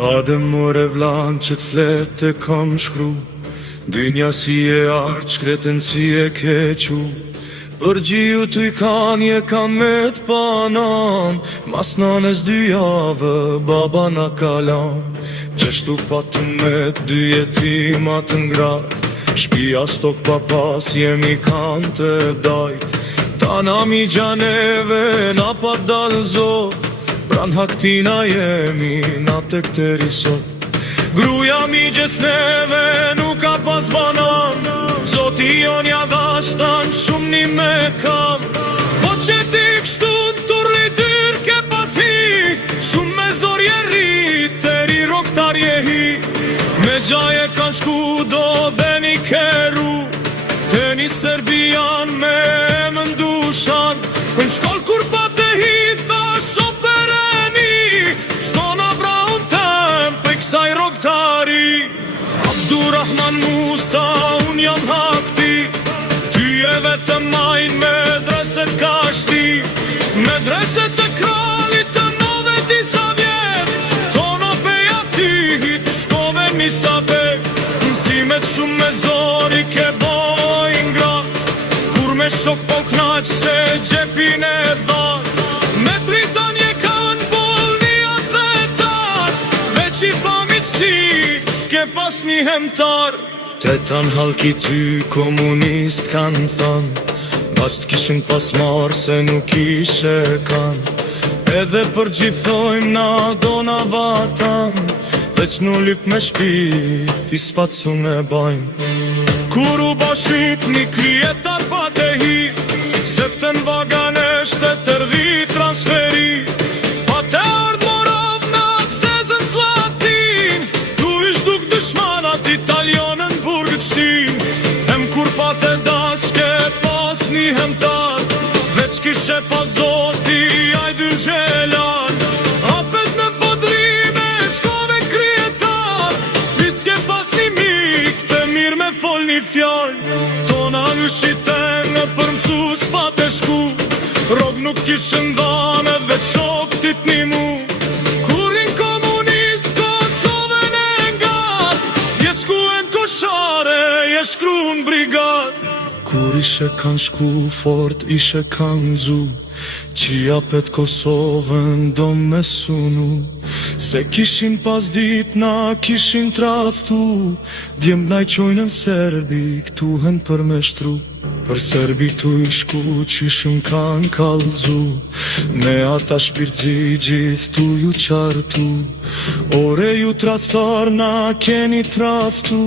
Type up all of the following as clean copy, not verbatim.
Ade more vlan që t'flet e kam shkru, dynja si e art, shkretën si e kequ. Për gjiu t'u i kan, je kan me t'panan, mas nanes 2 javë, baba na kalan. Gjeshtu patëm me t'dy jetima të ngrat, shpia stok pa pas, jemi kan të dajt. Ta na mi gjaneve, na pa dal zot, pran haktina jemi, na të këteri sot. Gruja mi gjesneve, nuk ka pas banan, zoti jon ja dashtan, shumë një me kam. Po që ti kështu turli dyr ke pas hi, shumë me zor je rrit, teri roktar je hi. Me gjaje kan shku do dhe një keru, te një serbian me mëndushan. Në shkoll kur pa te hi, thash opereni, stona bra unë tem, pe kësaj roktari. Abdurrahman Musa, unë jam hakti, ty e vetëm majnë me dreset kashti. Me dreset e kralit të nove disa vjet, tono beja ti hit, shkove misa bek. Mësimet shumë me zori ke boj ngrat, kur me shok po knaq se gjepin e dhat. Me tritan je kan bolnia dhe tar, veç i pamit si, s'ke pas një hemtar. Tetan halki ty komunist kanë thën, baqt kishin pas marë se nuk ishe kanë. Edhe për gjithojmë na dona vatan, veç nu lyp me shpit, i spacu me bajmë. Kur u bashit një krijetar pa te hi, seften vagan e shtetër 10 transferi. Pa te ardh morov në cezën slatin, tu ish duk dëshmanat italionën burgët shtin. Hem kur pa te dashke pas një hemtar, veç kishe pa zoti ajdy gjelan. Apet në podrime shkove krijetar, viske pas një mik të mirë me fol një fjall. Tona yshiten në përmsus pa te shku, rog nuk kishën dhane veç shoktit një mu. Kurin komunist Kosovën e ngat, je shkuen koshare, je shkru në brigad. Kur ishe kan shku fort, ishe kan zu, qia pet Kosovën do me sunu. Se kishin pas dit na kishin traftu, djem naj qojnë në Serbi, këtu hen për me shtru. Për Serbi tu i shku qishim kan kalzu, me ata shpirtzi gjith tu ju qartu. Ore ju tradhtar na keni traftu,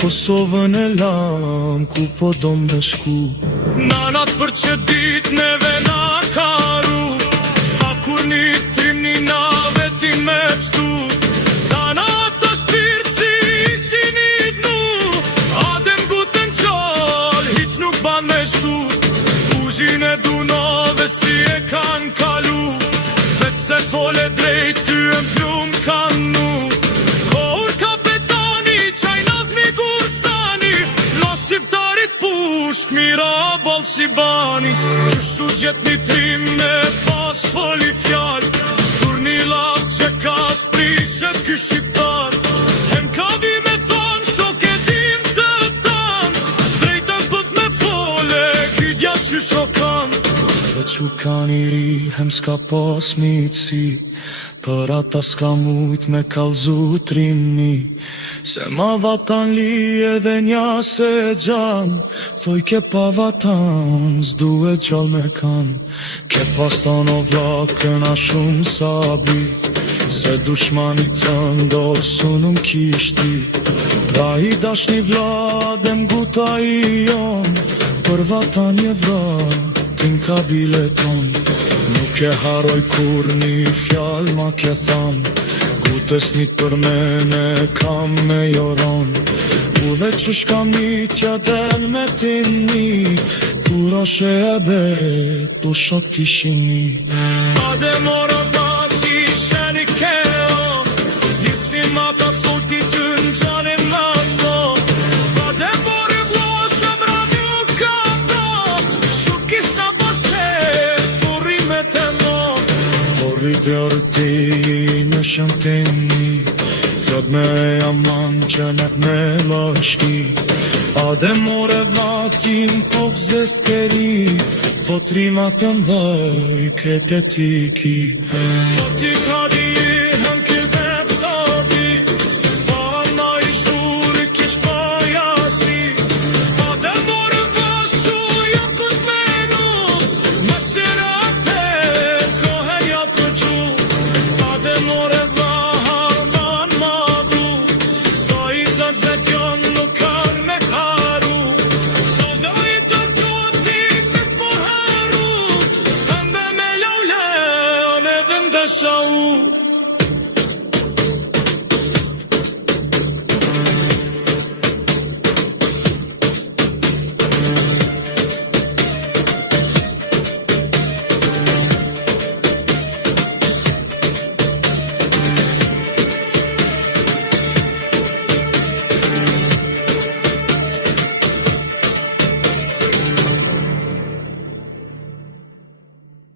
Kosovën e lam ku po do me shku. Nanat për që dit neve na karu, sa kur një trim një na vetin me pështu. Tana ata shpirtzi ishin i dnu, adem guten qol, hiq nuk ban me shtu. Uzhin e dunove si e kan kalu, veç se fole drejt ty e mplum kan nu. Kohur kapetani, qaj nazmi gursani, fla shqiptarit pushk, mira bol shibani. Qysh su gjet një trim me pas foli fjall, kur një laf që ka strishet ky shqiptar. Hem ka vi me thon, shok e dim të tan, drejtën pët me fole, ky djall që shokan. Veç u kan i ri, hem s'ka pas mitësi, për ata s'ka mujt me kalzu trimni. Se ma vatan li edhe nja se gjan, thoj ke pa vatan, s'du e gjall me kan. Ke pas ton o vlakën a shumë sabi, se dushmani të ndodh su nuk kishti. Pra i dash një vladem guta i jon, për vatan je vratin ka bileton. Nuk e haroj kur një fjall ma ke tham, kutes një për mene kam me joron. U dhe qysh kam një tja del me tini, kur ashe e bet, po shok kishin një. Ade moro bati sheni keo, njësi ma ka culti ty në gjanin ma to. Ade mori vloshëm radio ka to, shukis na pose, furime te mo. dërë ti në shëntini Fjot me aman që net me lashki Ade more vatim po pse s'keri Po trima të mdoj kete tiki Foti ka di hën ke vet sati Pa ma i shuri kish pa jasi Ade more vashu jo kut menu Masirate kohe ja përqu Ade more vahar man ma bu Sa i zën se tjon nuk kan me karu So doj të studik në s'po haru Hënde me laule, ane dhe ndësha u